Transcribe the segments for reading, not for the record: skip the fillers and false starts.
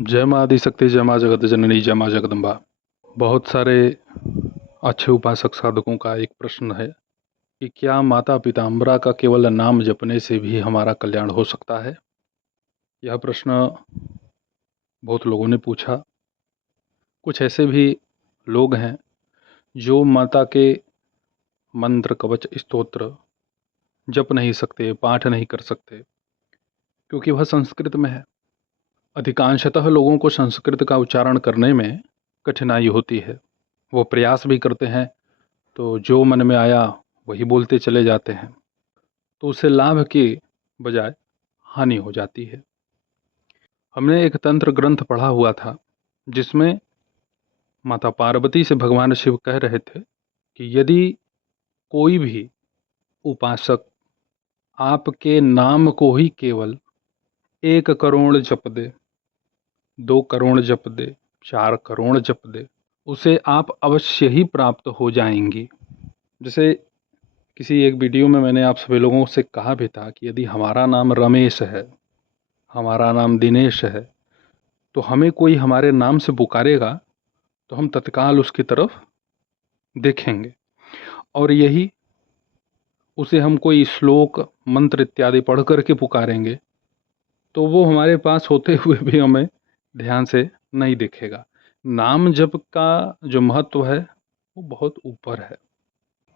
जय माँ आदिशक्ति, जय माँ जगत जननी, जय माँ जगदम्बा। बहुत सारे अच्छे उपासक साधकों का एक प्रश्न है कि क्या माता पिताम्बरा का केवल नाम जपने से भी हमारा कल्याण हो सकता है। यह प्रश्न बहुत लोगों ने पूछा। कुछ ऐसे भी लोग हैं जो माता के मंत्र, कवच, स्तोत्र जप नहीं सकते, पाठ नहीं कर सकते, क्योंकि वह संस्कृत में है। अधिकांशतः लोगों को संस्कृत का उच्चारण करने में कठिनाई होती है। वो प्रयास भी करते हैं तो जो मन में आया वही बोलते चले जाते हैं, तो उससे लाभ की बजाय हानि हो जाती है। हमने एक तंत्र ग्रंथ पढ़ा हुआ था जिसमें माता पार्वती से भगवान शिव कह रहे थे कि यदि कोई भी उपासक आपके नाम को ही केवल 1 करोड़ जप दे, 2 करोड़ जप दे, 4 करोड़ जप दे, उसे आप अवश्य ही प्राप्त हो जाएंगी। जैसे किसी एक वीडियो में मैंने आप सभी लोगों से कहा भी था कि यदि हमारा नाम रमेश है, हमारा नाम दिनेश है, तो हमें कोई हमारे नाम से पुकारेगा तो हम तत्काल उसकी तरफ देखेंगे, और यही उसे हम कोई श्लोक, मंत्र इत्यादि पढ़ करके पुकारेंगे तो वो हमारे पास होते हुए भी हमें ध्यान से नहीं दिखेगा। नाम जप का जो महत्व है वो बहुत ऊपर है।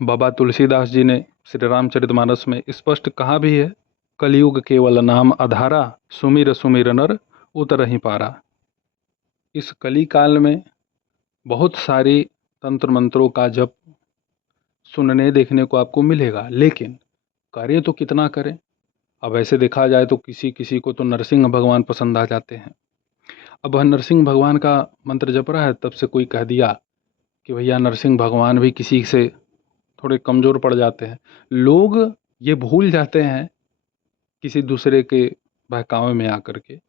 बाबा तुलसीदास जी ने श्री रामचरितमानस में स्पष्ट कहा भी है, कलयुग केवल नाम आधारा, सुमिर सुमिर नर उतरहि पारा। इस कली काल में बहुत सारी तंत्र मंत्रों का जप सुनने देखने को आपको मिलेगा, लेकिन कार्य तो कितना करें। अब ऐसे देखा जाए तो किसी किसी को तो नरसिंह भगवान पसंद आ जाते हैं। अब वह नरसिंह भगवान का मंत्र जप रहा है, तब से कोई कह दिया कि भैया नरसिंह भगवान भी किसी से थोड़े कमज़ोर पड़ जाते हैं। लोग ये भूल जाते हैं किसी दूसरे के बहकावे में आकर के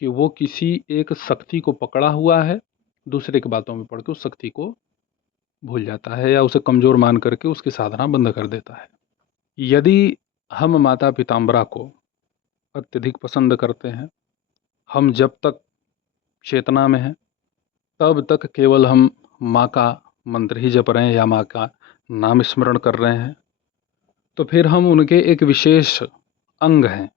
कि वो किसी एक शक्ति को पकड़ा हुआ है, दूसरे की बातों में पड़ के उस शक्ति को भूल जाता है या उसे कमज़ोर मान करके उसकी साधना बंद कर देता है। यदि हम माता पिताम्बरा को अत्यधिक पसंद करते हैं, हम जब तक चेतना में हैं तब तक केवल हम माँ का मंत्र ही जप रहे हैं या माँ का नाम स्मरण कर रहे हैं, तो फिर हम उनके एक विशेष अंग हैं।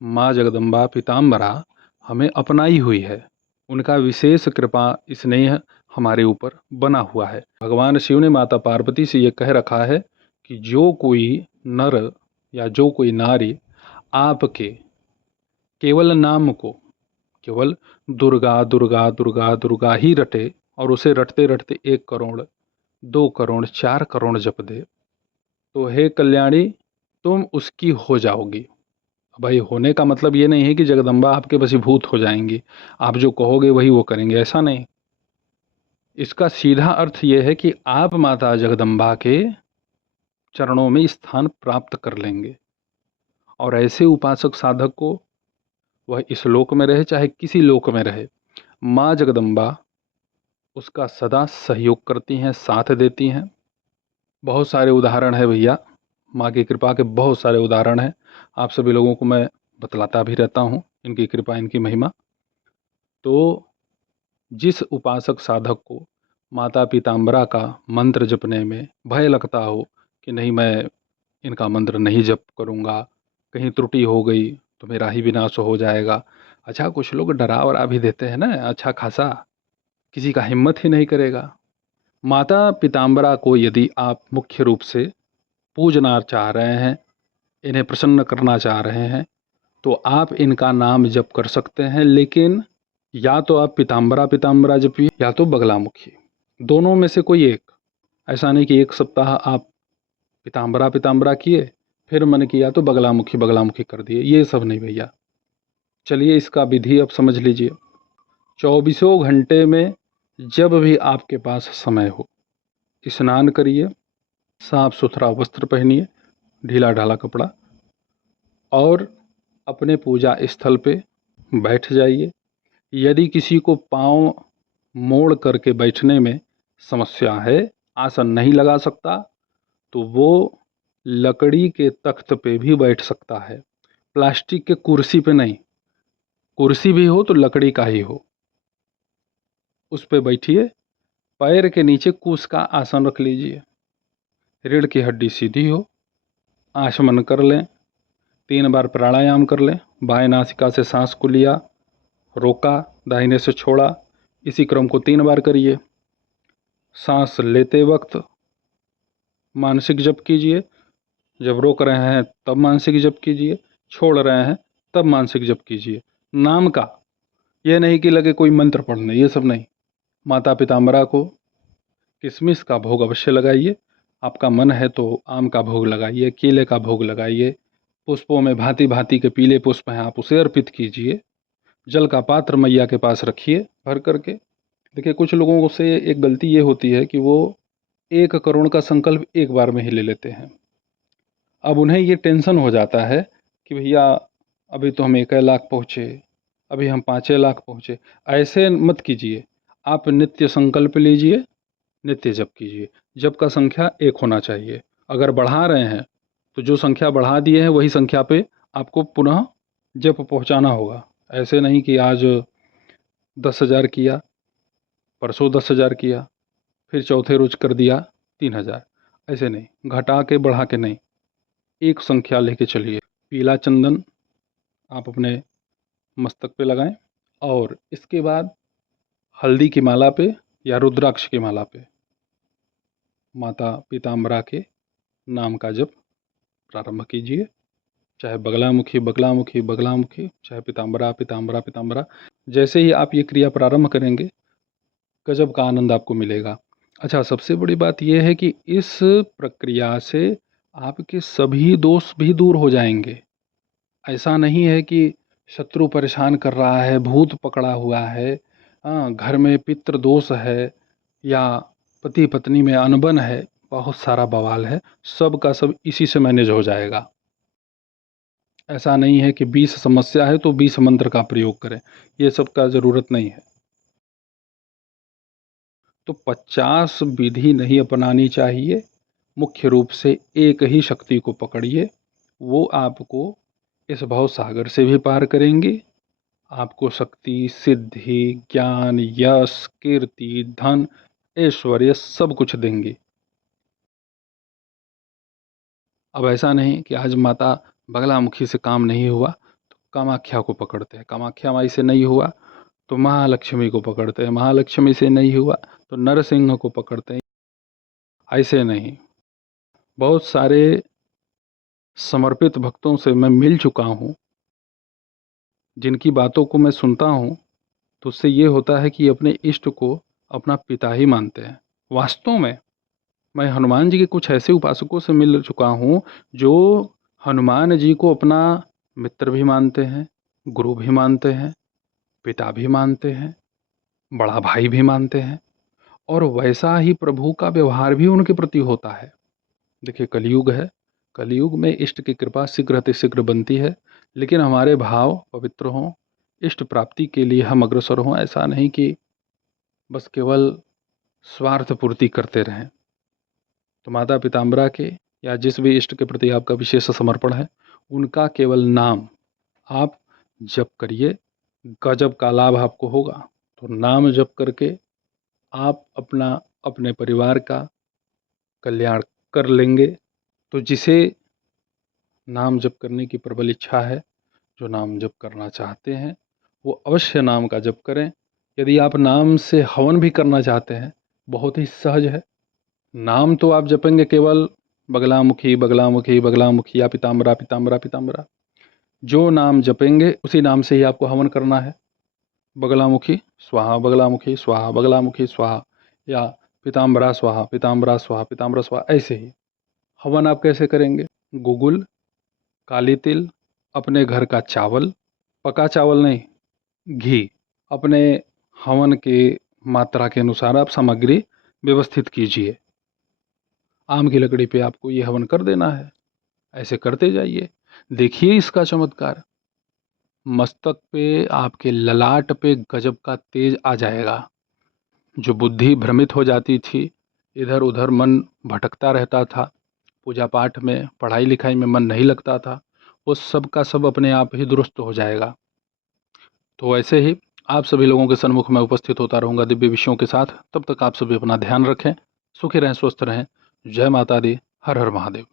माँ जगदम्बा पिताम्बरा हमें अपनाई हुई है, उनका विशेष कृपा स्नेह हमारे ऊपर बना हुआ है। भगवान शिव ने माता पार्वती से ये कह रखा है कि जो कोई नर या जो कोई नारी आपके केवल नाम को केवल दुर्गा दुर्गा दुर्गा दुर्गा ही रटे और उसे रटते रटते 1 करोड़, 2 करोड़, 4 करोड़ जप दे, तो हे कल्याणी तुम उसकी हो जाओगी। भाई होने का मतलब ये नहीं है कि जगदम्बा आपके वशीभूत हो जाएंगी, आप जो कहोगे वही वो करेंगे, ऐसा नहीं। इसका सीधा अर्थ ये है कि आप माता जगदम्बा के चरणों में स्थान प्राप्त कर लेंगे। और ऐसे उपासक साधक को, वह इस लोक में रहे चाहे किसी लोक में रहे, माँ जगदम्बा उसका सदा सहयोग करती हैं, साथ देती हैं। बहुत सारे उदाहरण है भैया, माँ की कृपा के बहुत सारे उदाहरण हैं। आप सभी लोगों को मैं बतलाता भी रहता हूँ इनकी कृपा, इनकी महिमा। तो जिस उपासक साधक को माता पीताम्बरा का मंत्र जपने में भय लगता हो कि नहीं मैं इनका मंत्र नहीं जप करूँगा, कहीं त्रुटि हो गई तो मेरा ही विनाश हो जाएगा। अच्छा, कुछ लोग डरा वरा भी देते हैं ना अच्छा खासा, किसी का हिम्मत ही नहीं करेगा। माता पीताम्बरा को यदि आप मुख्य रूप से पूजना चाह रहे हैं, इन्हें प्रसन्न करना चाह रहे हैं, तो आप इनका नाम जप कर सकते हैं। लेकिन या तो आप पीताम्बरा पीताम्बरा जपिए या तो बगलामुखी, दोनों में से कोई एक। ऐसा नहीं कि एक सप्ताह आप पीताम्बरा पीताम्बरा किए, फिर मन किया तो बगलामुखी बगलामुखी कर दिए, ये सब नहीं भैया। चलिए इसका विधि अब समझ लीजिए। 24 घंटे में जब भी आपके पास समय हो, स्नान करिए, साफ सुथरा वस्त्र पहनिए, ढीला ढाला कपड़ा, और अपने पूजा स्थल पे बैठ जाइए। यदि किसी को पाँव मोड़ करके बैठने में समस्या है, आसन नहीं लगा सकता, तो वो लकड़ी के तख्त पे भी बैठ सकता है, प्लास्टिक के कुर्सी पे नहीं। कुर्सी भी हो तो लकड़ी का ही हो, उस पे बैठिए, पैर के नीचे कूस का आसन रख लीजिए, रीढ़ की हड्डी सीधी हो, आचमन कर लें, 3 बार प्राणायाम कर लें। बाएं नासिका से सांस को लिया, रोका, दाहिने से छोड़ा, इसी क्रम को 3 बार करिए। सांस लेते वक्त मानसिक जप कीजिए, जब रोक रहे हैं तब मानसिक जप कीजिए, छोड़ रहे हैं तब मानसिक जप कीजिए। नाम का यह नहीं कि लगे कोई मंत्र पढ़ने, ये सब नहीं। माता पिताम्बरा को किशमिश का भोग अवश्य लगाइए। आपका मन है तो आम का भोग लगाइए, केले का भोग लगाइए। पुष्पों में भांति भांति के पीले पुष्प हैं, आप उसे अर्पित कीजिए। जल का पात्र मैया के पास रखिए भर करके। देखिए, कुछ लोगों से एक गलती ये होती है कि वो 1 करोड़ का संकल्प एक बार में ही ले लेते हैं। अब उन्हें ये टेंशन हो जाता है कि भैया अभी तो हम 1 लाख पहुँचे, अभी हम 5 लाख पहुँचे। ऐसे मत कीजिए। आप नित्य संकल्प लीजिए, नित्य जप कीजिए। जप का संख्या 1 होना चाहिए। अगर बढ़ा रहे हैं तो जो संख्या बढ़ा दिए हैं वही संख्या पे आपको पुनः जप पहुंचाना होगा। ऐसे नहीं कि आज 10,000 किया, परसों 10,000 किया, फिर चौथे रोज कर दिया 3,000। ऐसे नहीं, घटा के बढ़ा के नहीं, एक संख्या लेके चलिए। पीला चंदन आप अपने मस्तक पे लगाएं और इसके बाद हल्दी की माला पे या रुद्राक्ष की माला पे माता पीताम्बरा के नाम का जप प्रारंभ कीजिए। चाहे बगलामुखी बगलामुखी बगलामुखी, चाहे पीताम्बरा पीताम्बरा पीताम्बरा। जैसे ही आप ये क्रिया प्रारंभ करेंगे, गजब का आनंद आपको मिलेगा। अच्छा, सबसे बड़ी बात यह है कि इस प्रक्रिया से आपके सभी दोष भी दूर हो जाएंगे। ऐसा नहीं है कि शत्रु परेशान कर रहा है, भूत पकड़ा हुआ है, घर में पितृ दोष है, या पति पत्नी में अनबन है, बहुत सारा बवाल है। सब का सब इसी से मैनेज हो जाएगा। ऐसा नहीं है कि 20 समस्या है तो 20 मंत्र का प्रयोग करें, ये सब का ज़रूरत नहीं है। तो 50 विधि नहीं अपनानी चाहिए। मुख्य रूप से एक ही शक्ति को पकड़िए, वो आपको इस भव सागर से भी पार करेंगे। आपको शक्ति, सिद्धि, ज्ञान, यश, कीर्ति, धन, ऐश्वर्य सब कुछ देंगे। अब ऐसा नहीं कि आज माता बगलामुखी से काम नहीं हुआ तो कामाख्या को पकड़ते हैं, कामाख्या माई से नहीं हुआ तो महालक्ष्मी को पकड़ते हैं, महालक्ष्मी से नहीं हुआ तो नरसिंह को पकड़ते हैं। ऐसे नहीं। बहुत सारे समर्पित भक्तों से मैं मिल चुका हूँ, जिनकी बातों को मैं सुनता हूँ तो उससे ये होता है कि अपने इष्ट को अपना पिता ही मानते हैं। वास्तव में मैं हनुमान जी के कुछ ऐसे उपासकों से मिल चुका हूँ जो हनुमान जी को अपना मित्र भी मानते हैं, गुरु भी मानते हैं, पिता भी मानते हैं, बड़ा भाई भी मानते हैं, और वैसा ही प्रभु का व्यवहार भी उनके प्रति होता है। देखिए, कलयुग है, कलयुग में इष्ट की कृपा शीघ्र अतिशीघ्र बनती है, लेकिन हमारे भाव पवित्र हों, इष्ट प्राप्ति के लिए हम अग्रसर हों। ऐसा नहीं कि बस केवल स्वार्थ पूर्ति करते रहें। तो माता पिताम्बरा के या जिस भी इष्ट के प्रति आपका विशेष समर्पण है, उनका केवल नाम आप जप करिए, गजब का लाभ आपको होगा। तो नाम जप करके आप अपना, अपने परिवार का कल्याण कर लेंगे। तो जिसे नाम जप करने की प्रबल इच्छा है, जो नाम जप करना चाहते हैं, वो अवश्य नाम का जप करें। यदि आप नाम से हवन भी करना चाहते हैं, बहुत ही सहज है। नाम तो आप जपेंगे केवल बगलामुखी बगलामुखी बगलामुखी या पीताम्बरा पीताम्बरा पीताम्बरा। जो नाम जपेंगे उसी नाम से ही आपको हवन करना है। बगलामुखी स्वाहा बगलामुखी स्वाहा बगलामुखी स्वाहा, या पीताम्बरा स्वाहा पीताम्बरा स्वाहा पीताम्बरा स्वाहा। ऐसे ही हवन आप कैसे करेंगे? गुगुल, काली तिल, अपने घर का चावल, पका चावल नहीं, घी, अपने हवन के मात्रा के अनुसार आप सामग्री व्यवस्थित कीजिए। आम की लकड़ी पे आपको ये हवन कर देना है। ऐसे करते जाइए, देखिए इसका चमत्कार। मस्तक पे, आपके ललाट पे गजब का तेज आ जाएगा। जो बुद्धि भ्रमित हो जाती थी, इधर उधर मन भटकता रहता था, पूजा पाठ में, पढ़ाई लिखाई में मन नहीं लगता था, वो सब का सब अपने आप ही दुरुस्त हो जाएगा। तो ऐसे ही आप सभी लोगों के सन्मुख में उपस्थित होता रहूंगा दिव्य विषयों के साथ। तब तक आप सभी अपना ध्यान रखें, सुखी रहें, स्वस्थ रहें। जय माता दी। हर हर महादेव।